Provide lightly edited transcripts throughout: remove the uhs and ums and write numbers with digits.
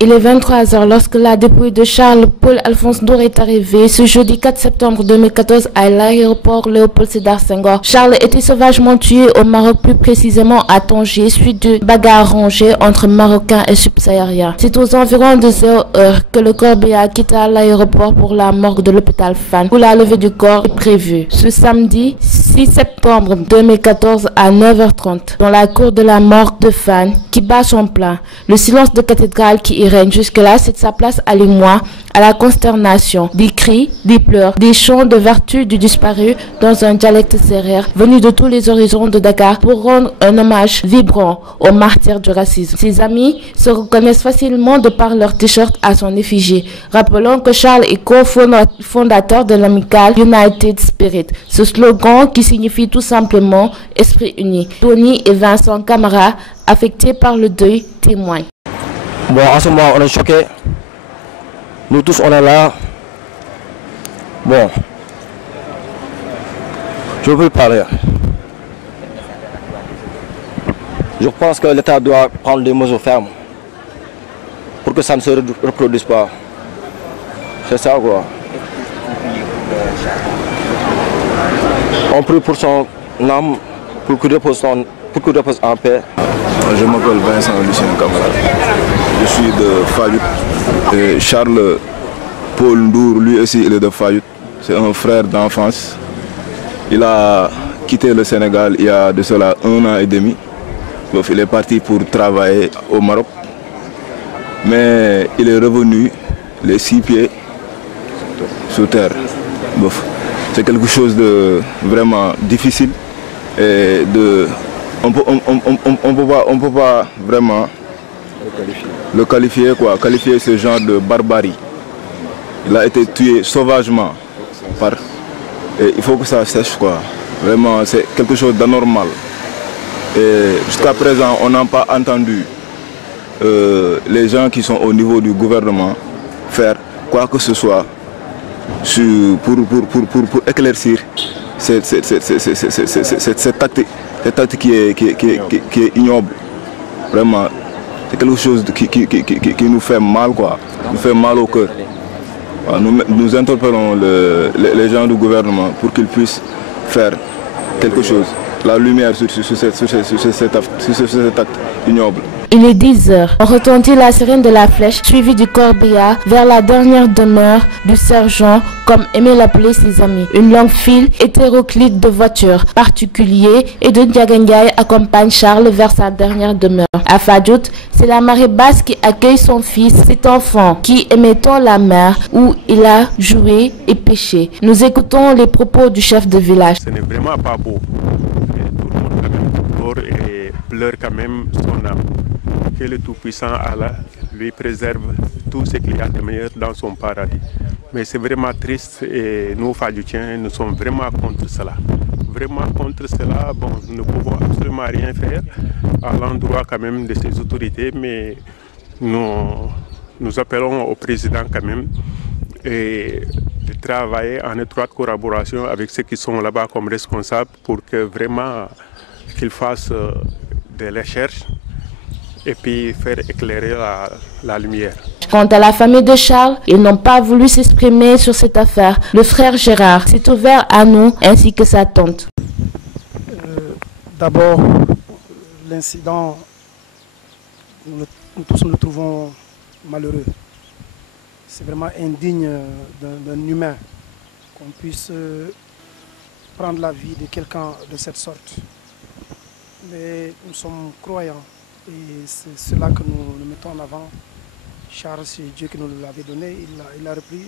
Il est 23 heures lorsque la dépouille de Charles-Paul Alphonse Ndour est arrivée ce jeudi 4 septembre 2014 à l'aéroport Léopold Sédar Senghor. Charles était sauvagement tué au Maroc, plus précisément à Tanger, suite de bagarres rangées entre Marocains et subsahariens. C'est aux environs de 0 heure que le corbillard quitta l'aéroport pour la morgue de l'hôpital Fann, où la levée du corps est prévue ce samedi 6 septembre 2014 à 9h30 dans la cour de la morgue de Fann qui bat son plein. Le silence de cathédrale qui règne jusque-là cède sa place à l'émoi, à la consternation, des cris, des pleurs, des chants de vertu du disparu dans un dialecte sérère venu de tous les horizons de Dakar pour rendre un hommage vibrant aux martyrs du racisme. Ses amis se reconnaissent facilement de par leur t-shirt à son effigie. Rappelons que Charles est cofondateur de l'amicale United Spirit, ce slogan qui signifie tout simplement esprit uni. Tony et Vincent Camara, affectés par le deuil, témoignent. Bon, en ce moment, on est choqués. Nous tous, on est là. Bon, je veux parler. Je pense que l'État doit prendre des mesures fermes pour que ça ne se reproduise pas. C'est ça, quoi. On prie pour son âme, pour qu'il repose en paix. Je m'appelle Vincent Lucien Camara. Je suis de Fayut. Et Charles Paul Ndour, lui aussi, il est de Fayut. C'est un frère d'enfance. Il a quitté le Sénégal il y a de cela 1 an et demi. Il est parti pour travailler au Maroc. Mais il est revenu les 6 pieds sous terre. C'est quelque chose de vraiment difficile. Et on ne peut pas vraiment qualifier ce genre de barbarie. Il a été tué sauvagement. Et il faut que ça sèche, quoi. Vraiment, c'est quelque chose d'anormal. Et jusqu'à présent, on n'a pas entendu les gens qui sont au niveau du gouvernement faire quoi que ce soit pour éclaircir cet acte qui est ignoble. Vraiment, c'est quelque chose qui nous fait mal, quoi. Nous fait mal au cœur. Nous interpellons les gens du gouvernement pour qu'ils puissent faire quelque chose, la lumière sur cet acte ignoble. Il est 10 heures. On retentit la sirène de la flèche, suivie du corbillard, vers la dernière demeure du sergent, comme aimaient l'appeler ses amis. Une longue file hétéroclite de voitures particuliers et de Ndiagandiaï accompagne Charles vers sa dernière demeure. À Fadjout, c'est la marée basse qui accueille son fils, cet enfant qui aimait tant la mer où il a joué et pêché. Nous écoutons les propos du chef de village. Ce n'est vraiment pas beau. Tout le monde quand même pleure et pleure quand même son âme. Que le Tout-Puissant Allah lui préserve tout ce qu'il y a de meilleur dans son paradis. Mais c'est vraiment triste et nous, Fadjoutiens, nous sommes vraiment contre cela. Vraiment contre cela, bon, nous ne pouvons absolument rien faire à l'endroit quand même de ces autorités, mais nous appelons au président quand même et de travailler en étroite collaboration avec ceux qui sont là-bas comme responsables pour que vraiment qu'ils fassent des recherches et puis faire éclairer la lumière. Quant à la famille de Charles, ils n'ont pas voulu s'exprimer sur cette affaire. Le frère Gérard s'est ouvert à nous ainsi que sa tante. D'abord, l'incident, nous tous nous le trouvons malheureux. C'est vraiment indigne d'un humain qu'on puisse prendre la vie de quelqu'un de cette sorte. Mais nous sommes croyants. Et c'est cela que nous mettons en avant. Charles, c'est Dieu qui nous l'avait donné, il a repris,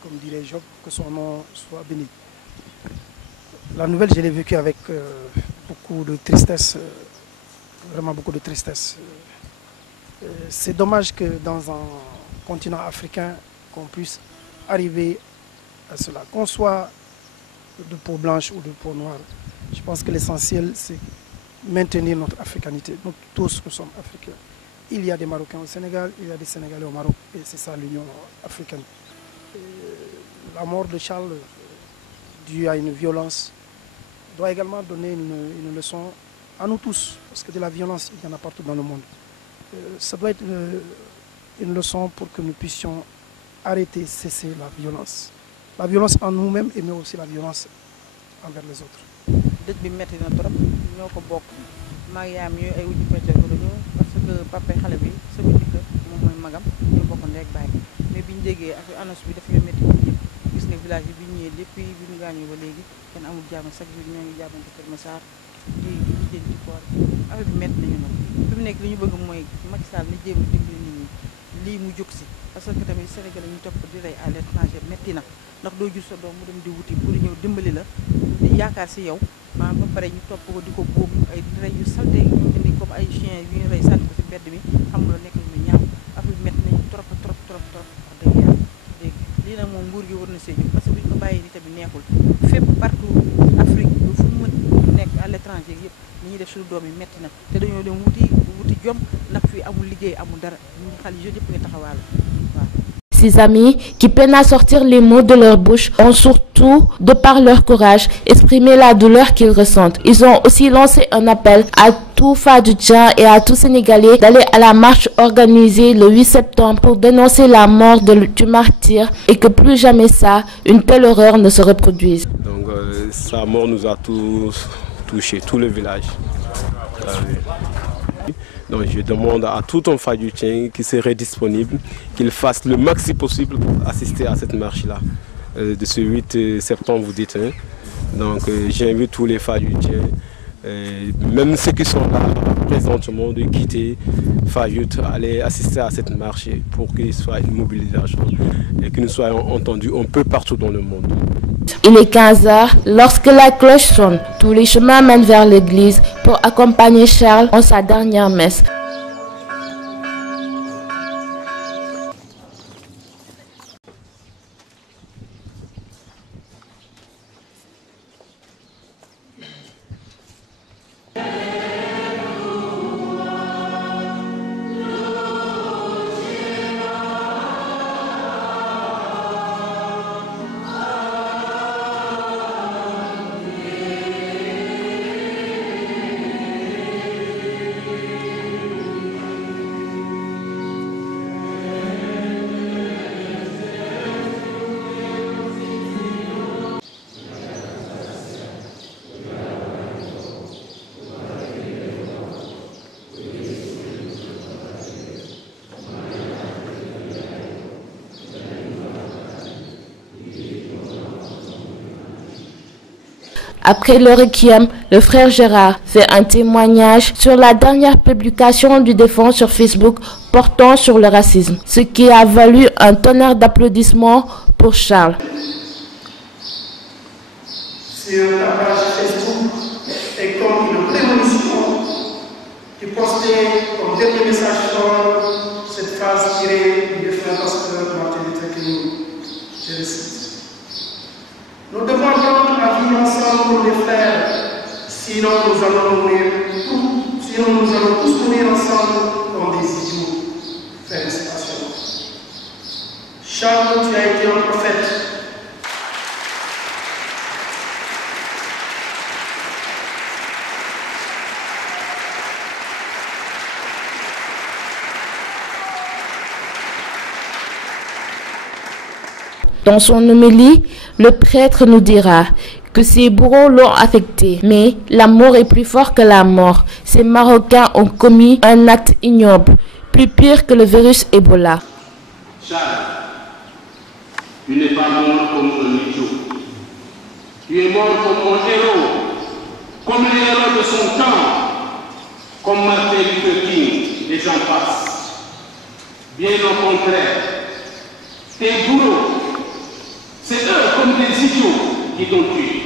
comme dirait Job, que son nom soit béni. La nouvelle, je l'ai vécue avec beaucoup de tristesse, vraiment beaucoup de tristesse. C'est dommage que dans un continent africain, qu'on puisse arriver à cela. Qu'on soit de peau blanche ou de peau noire, je pense que l'essentiel, c'est maintenir notre africanité. Nous tous, nous sommes africains. Il y a des Marocains au Sénégal, il y a des Sénégalais au Maroc, et c'est ça l'Union africaine. La mort de Charles, due à une violence, doit également donner une leçon à nous tous, parce que de la violence, il y en a partout dans le monde. Ça doit être une leçon pour que nous puissions arrêter, cesser la violence. La violence en nous-mêmes et mais aussi la violence envers les autres. dëj bi metti na trop ñoo ko bokk mag yaam yooyu ay wujju peccal ko dañu parce que papa xale bi sama jëkkër moom mooy magam ñoo bokk ndey ak baay mais biñu déggee ak annonce bi dafa ñu metti ñëpp gis nga village yi bi ñëwee depuis bi ñu gaañoo ba léegi kenn amul jàmm chaque jour ñoo ngi jàppante Kër Massar di jën ci koor affaire bi metti nañu nag fi mu nekk li ñu bëgg mooy Macky Sall ni jéem a dimbali nit ñi lii mu jóg si parce que tamit Sénégal ñu topp di rey à l'étranger metti na ndax doo jur sa doom mu dem di wuti pour ñëw dimbali la di yaakaar si yow ba pare ñu topp ko di ko boom ay rey yu salte ñu indi comme ay chien yu ñu rey sànni ko si mbedd mi xam nga nekk lu ñaaw affaire bi métti nañu trop wax dëgg yàlla dégg lii nag moom nguur gi war na see jóg parce que bu ñu ko bàyyi ni tamit neexul fépp partout Afrique bi fu mu mën nekk à l'étranger yëpp li ñuy def suñu doom yi métti na te dañoo dem wuti jom ndax fii amul liggéey amul dara ñu xale yi yëpp nga taxawaal waaw. Ses amis, qui peinent à sortir les mots de leur bouche, ont surtout, de par leur courage, exprimé la douleur qu'ils ressentent. Ils ont aussi lancé un appel à tout Fadjoudjian et à tout Sénégalais d'aller à la marche organisée le 8 septembre pour dénoncer la mort du martyr et que plus jamais ça, une telle horreur ne se reproduise. Donc sa mort nous a tous touchés, tout le village. Donc je demande à tout un Fadjoudjien qui serait disponible, qu'il fasse le maxi possible pour assister à cette marche-là. De ce 8 septembre, vous dites. Hein. Donc j'invite tous les Fadjoudjiens, même ceux qui sont là présentement, de quitter Fadjoud, aller assister à cette marche pour qu'il soit une mobilisation et que nous soyons entendus un peu partout dans le monde. Il est 15h lorsque la cloche sonne. Tous les chemins mènent vers l'église pour accompagner Charles en sa dernière messe. Après le requiem, le frère Gérard fait un témoignage sur la dernière publication du défunt sur Facebook portant sur le racisme, ce qui a valu un tonnerre d'applaudissements pour Charles. Sur la page Facebook et comme une prémonition qui postait comme dernier message fort cette phrase tirée du défunt pasteur Martin Luther King. Je le cite. Nous devons apprendre à vivre ensemble, les frères, sinon nous allons tous mourir ensemble comme des idiots. Félicitations. Charles, tu as été un prophète. Dans son homélie, le prêtre nous dira que ces bourreaux l'ont affecté. Mais l'amour est plus fort que la mort. Ces Marocains ont commis un acte ignoble, plus pire que le virus Ebola. Charles, tu n'es pas mort comme un idiot. Tu es mort comme un héros, comme un héros de son temps, comme Martin Luther King, et j'en passe. Bien au contraire, tes bourreaux, c'est eux comme des idiots qui t'ont tué.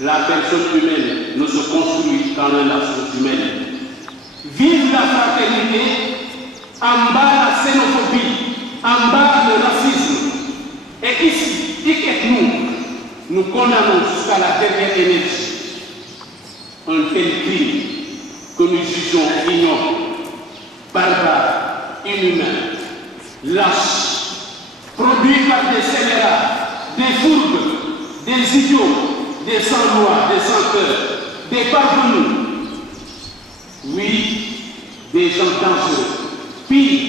La personne humaine ne se construit qu'en relations humaines. Vive la fraternité, en bas la xénophobie, en bas le racisme. Et ici, nous condamnons jusqu'à la dernière énergie un tel crime que nous jugeons ignoble, barbare, inhumain, lâche, produit par des scélérats, des fourbes, des idiots, des sans-lois, des sans-cœurs, des parvenus. Oui, des gens dangereux, pire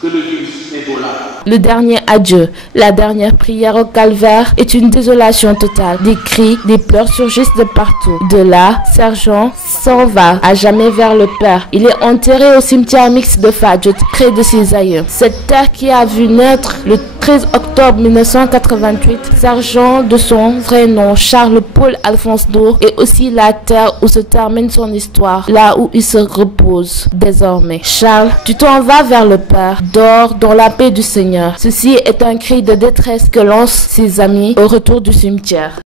que le virus Ebola. Le dernier adieu, la dernière prière au calvaire est une désolation totale. Des cris, des pleurs surgissent de partout. De là, Sergent s'en va à jamais vers le Père. Il est enterré au cimetière mixte de Fadjout, près de ses aïeux. Cette terre qui a vu naître le 13 octobre 1988, Sergent de son vrai nom, Charles-Paul Alphonse Ndour, est aussi la terre où se termine son histoire, là où il se repose désormais. Charles, tu t'en vas vers le Père, dors dans la paix du Seigneur. Ceci est un cri de détresse que lancent ses amis au retour du cimetière.